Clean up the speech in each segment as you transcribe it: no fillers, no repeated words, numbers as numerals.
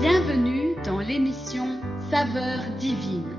Bienvenue dans l'émission Saveurs divines.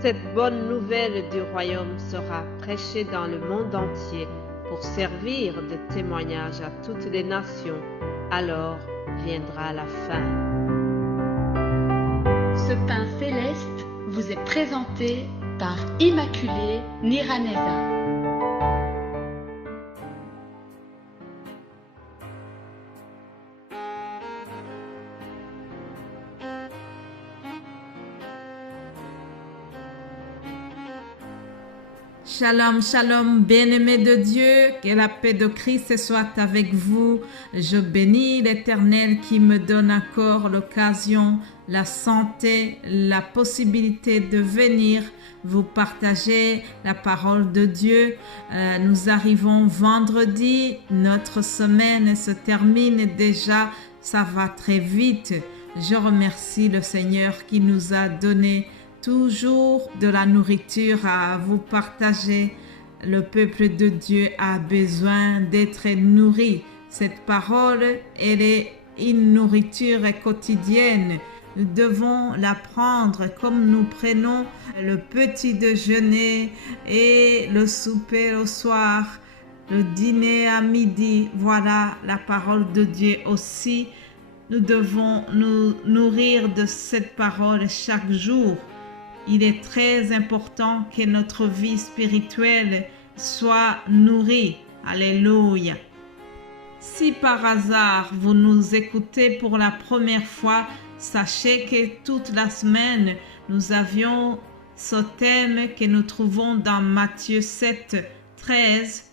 Cette bonne nouvelle du royaume sera prêchée dans le monde entier pour servir de témoignage à toutes les nations. Alors viendra la fin. Ce pain céleste vous est présenté par Immaculée Niraneza. Shalom, shalom, bien-aimés de Dieu, que la paix de Christ soit avec vous. Je bénis l'Éternel qui me donne encore l'occasion, la santé, la possibilité de venir vous partager la parole de Dieu. Nous arrivons vendredi, notre semaine se termine déjà, ça va très vite. Je remercie le Seigneur qui nous a donné toujours de la nourriture à vous partager. Le peuple de Dieu a besoin d'être nourri. Cette parole, elle est une nourriture quotidienne. Nous devons la prendre comme nous prenons le petit déjeuner et le souper au soir, le dîner à midi. Voilà la parole de Dieu aussi. Nous devons nous nourrir de cette parole chaque jour. Il est très important que notre vie spirituelle soit nourrie. Alléluia. Si par hasard vous nous écoutez pour la première fois, sachez que toute la semaine, nous avions ce thème que nous trouvons dans Matthieu 7, 13.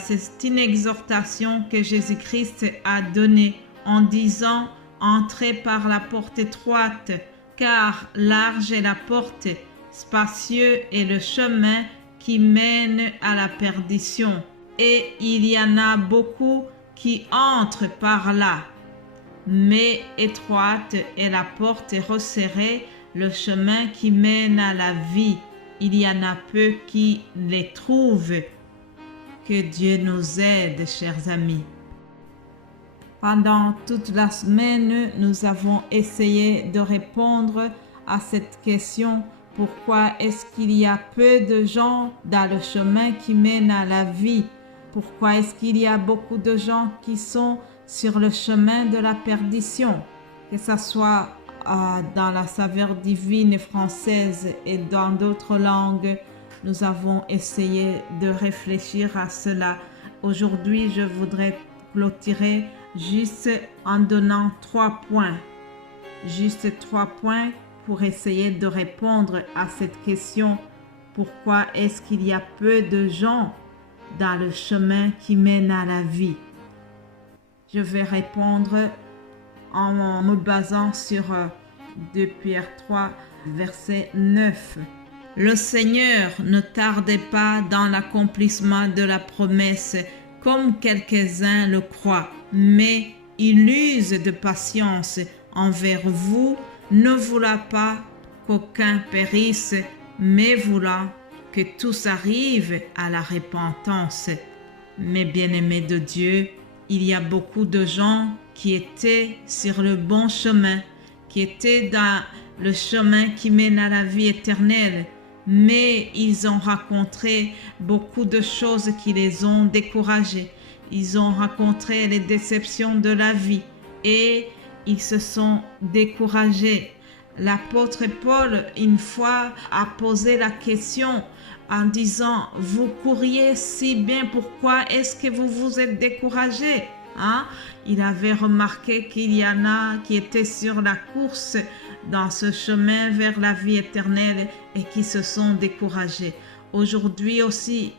C'est une exhortation que Jésus-Christ a donnée en disant « Entrez par la porte étroite ». Car large est la porte, spacieux est le chemin qui mène à la perdition, et il y en a beaucoup qui entrent par là. Mais étroite est la porte et resserré le chemin qui mène à la vie. Il y en a peu qui les trouvent. Que Dieu nous aide, chers amis. Pendant toute la semaine, nous avons essayé de répondre à cette question. Pourquoi est-ce qu'il y a peu de gens dans le chemin qui mène à la vie? Pourquoi est-ce qu'il y a beaucoup de gens qui sont sur le chemin de la perdition? Que ce soit dans la saveur divine française et dans d'autres langues, nous avons essayé de réfléchir à cela. Aujourd'hui, je voudrais clôturer juste en donnant 3 points. Juste 3 points pour essayer de répondre à cette question. Pourquoi est-ce qu'il y a peu de gens dans le chemin qui mène à la vie? Je vais répondre en me basant sur 2 Pierre 3, verset 9. Le Seigneur ne tardait pas dans l'accomplissement de la promesse, comme quelques-uns le croient, mais il use de patience envers vous, ne voulant pas qu'aucun périsse, mais voulant que tous arrivent à la repentance. Mes bien-aimés de Dieu, il y a beaucoup de gens qui étaient sur le bon chemin, qui étaient dans le chemin qui mène à la vie éternelle, mais ils ont rencontré beaucoup de choses qui les ont découragés. Ils ont rencontré les déceptions de la vie et ils se sont découragés. L'apôtre Paul, une fois, a posé la question en disant « Vous couriez si bien, pourquoi est-ce que vous vous êtes découragés ?» Il avait remarqué qu'il y en a qui étaient sur la course dans ce chemin vers la vie éternelle et qui se sont découragés. Aujourd'hui aussi,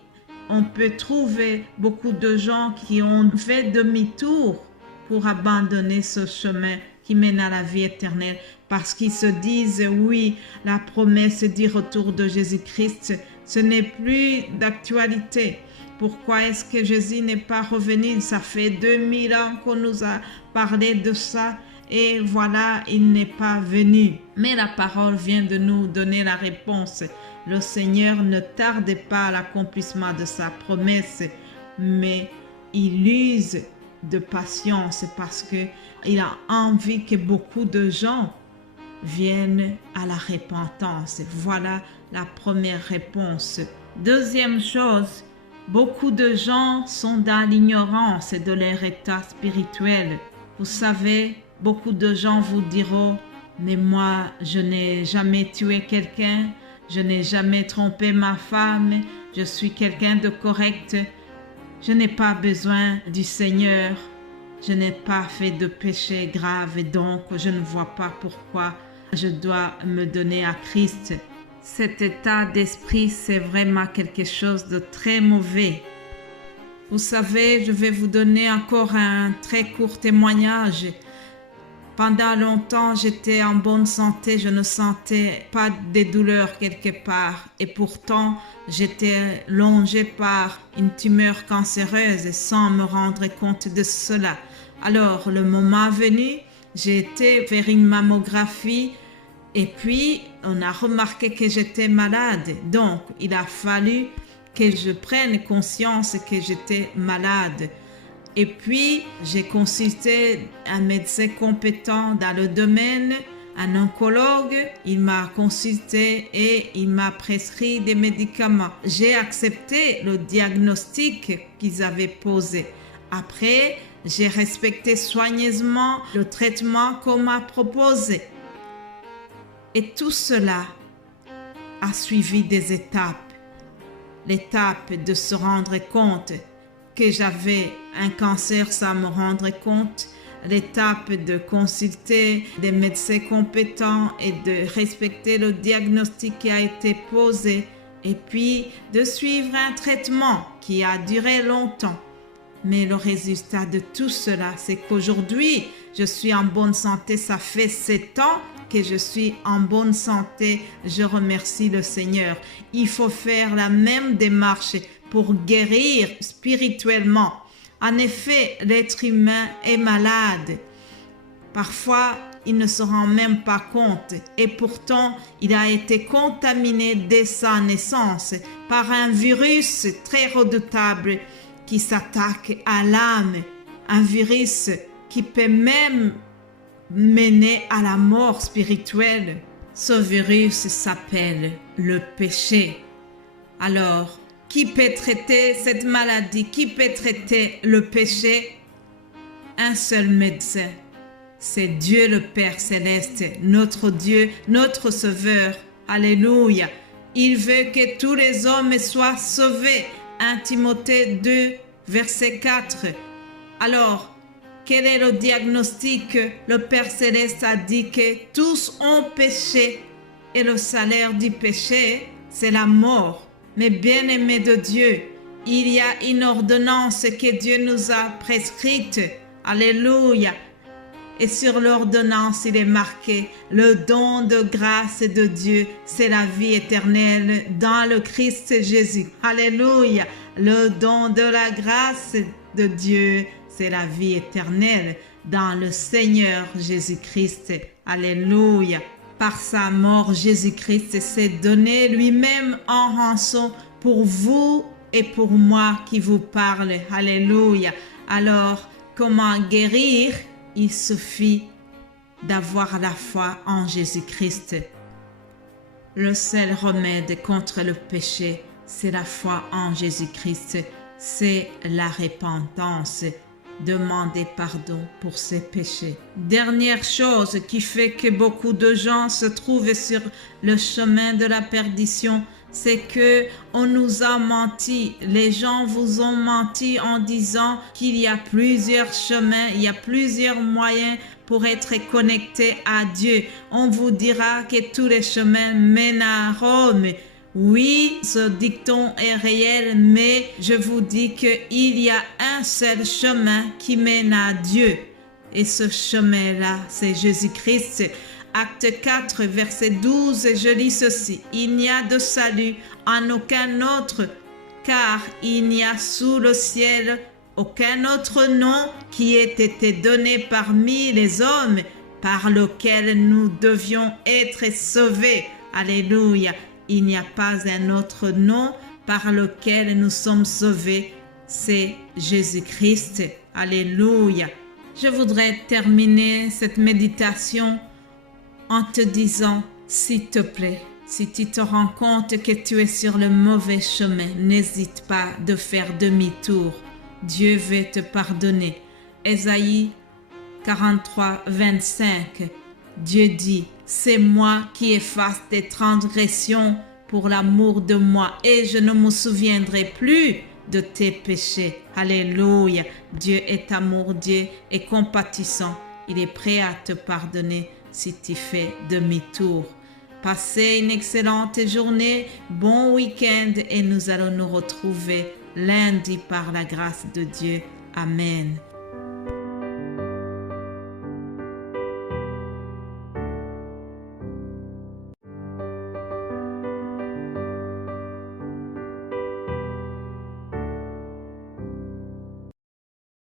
on peut trouver beaucoup de gens qui ont fait demi-tour pour abandonner ce chemin qui mène à la vie éternelle parce qu'ils se disent « Oui, la promesse du retour de Jésus-Christ, ce n'est plus d'actualité. Pourquoi est-ce que Jésus n'est pas revenu? Ça fait 2000 ans qu'on nous a parlé de ça et voilà, il n'est pas venu. » Mais la parole vient de nous donner la réponse. Le Seigneur ne tarde pas à l'accomplissement de sa promesse, mais il use de patience parce qu'il a envie que beaucoup de gens viennent à la repentance. Voilà la première réponse. Deuxième chose, beaucoup de gens sont dans l'ignorance de leur état spirituel. Vous savez, beaucoup de gens vous diront, mais moi, je n'ai jamais tué quelqu'un, je n'ai jamais trompé ma femme, je suis quelqu'un de correct, je n'ai pas besoin du Seigneur, je n'ai pas fait de péché grave et donc je ne vois pas pourquoi je dois me donner à Christ. Cet état d'esprit, c'est vraiment quelque chose de très mauvais. Vous savez, je vais vous donner encore un très court témoignage. Pendant longtemps, j'étais en bonne santé, je ne sentais pas de douleur quelque part. Et pourtant, j'étais longée par une tumeur cancéreuse sans me rendre compte de cela. Alors, le moment venu, j'ai été faire une mammographie et puis on a remarqué que j'étais malade. Donc, il a fallu que je prenne conscience que j'étais malade. Et puis, j'ai consulté un médecin compétent dans le domaine, un oncologue. Il m'a consulté et il m'a prescrit des médicaments. J'ai accepté le diagnostic qu'ils avaient posé. Après, j'ai respecté soigneusement le traitement qu'on m'a proposé. Et tout cela a suivi des étapes. L'étape de se rendre compte que j'avais un cancer sans me rendre compte, l'étape de consulter des médecins compétents et de respecter le diagnostic qui a été posé et puis de suivre un traitement qui a duré longtemps. Mais le résultat de tout cela, c'est qu'aujourd'hui, je suis en bonne santé. Ça fait 7 ans que je suis en bonne santé. Je remercie le Seigneur. Il faut faire la même démarche pour guérir spirituellement. En effet, l'être humain est malade. Parfois, il ne se rend même pas compte. Et pourtant, il a été contaminé dès sa naissance par un virus très redoutable qui s'attaque à l'âme. Un virus qui peut même mener à la mort spirituelle. Ce virus s'appelle le péché. Alors, qui peut traiter cette maladie? Qui peut traiter le péché? Un seul médecin. C'est Dieu le Père Céleste, notre Dieu, notre Sauveur. Alléluia. Il veut que tous les hommes soient sauvés. 1 Timothée 2, verset 4. Alors, quel est le diagnostic? Le Père Céleste a dit que tous ont péché et le salaire du péché, c'est la mort. Mais bien-aimés de Dieu, il y a une ordonnance que Dieu nous a prescrite. Alléluia. Et sur l'ordonnance, il est marqué, le don de grâce de Dieu, c'est la vie éternelle dans le Christ Jésus. Alléluia. Le don de la grâce de Dieu, c'est la vie éternelle dans le Seigneur Jésus-Christ. Alléluia. Par sa mort, Jésus-Christ s'est donné lui-même en rançon pour vous et pour moi qui vous parle. Alléluia. Alors, comment guérir? Il suffit d'avoir la foi en Jésus-Christ. Le seul remède contre le péché, c'est la foi en Jésus-Christ. C'est la repentance. Demander pardon pour ses péchés. Dernière chose qui fait que beaucoup de gens se trouvent sur le chemin de la perdition, c'est que on nous a menti. Les gens vous ont menti en disant qu'il y a plusieurs chemins, il y a plusieurs moyens pour être connecté à Dieu. On vous dira que tous les chemins mènent à Rome. Oui, ce dicton est réel, mais je vous dis qu'il y a un seul chemin qui mène à Dieu. Et ce chemin-là, c'est Jésus-Christ. Acte 4, verset 12, je lis ceci. Il n'y a de salut en aucun autre, car il n'y a sous le ciel aucun autre nom qui ait été donné parmi les hommes par lequel nous devions être sauvés. Alléluia. Il n'y a pas un autre nom par lequel nous sommes sauvés, c'est Jésus-Christ. Alléluia. Je voudrais terminer cette méditation en te disant, s'il te plaît, si tu te rends compte que tu es sur le mauvais chemin, n'hésite pas de faire demi-tour. Dieu veut te pardonner. Ésaïe 43, 25. Dieu dit, c'est moi qui efface tes transgressions pour l'amour de moi et je ne me souviendrai plus de tes péchés. Alléluia. Dieu est amour, Dieu est compatissant. Il est prêt à te pardonner si tu fais demi-tour. Passez une excellente journée, bon week-end et nous allons nous retrouver lundi par la grâce de Dieu. Amen.